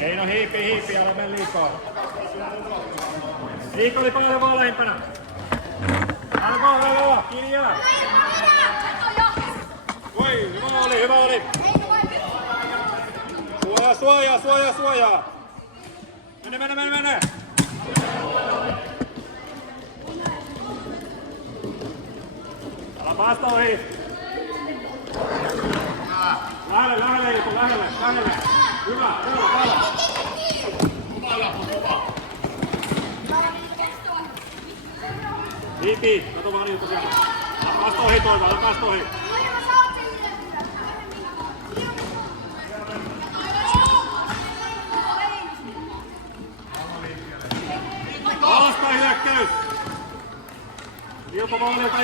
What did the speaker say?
Ei no hiipi, älä mene liikaa. Liika oli paljon vaan lähempänä. Älä, kiinni jää. Oi, hyvä oli. Suojaa. Mene. Älä päästä ohi. Lähelle. Hyvä. Hiipi, kato vaan niin tosiaan. Älä päästä ohi toivoa, älä päästä ohi. Alaspäin hyökkäys! Ilpo maalilta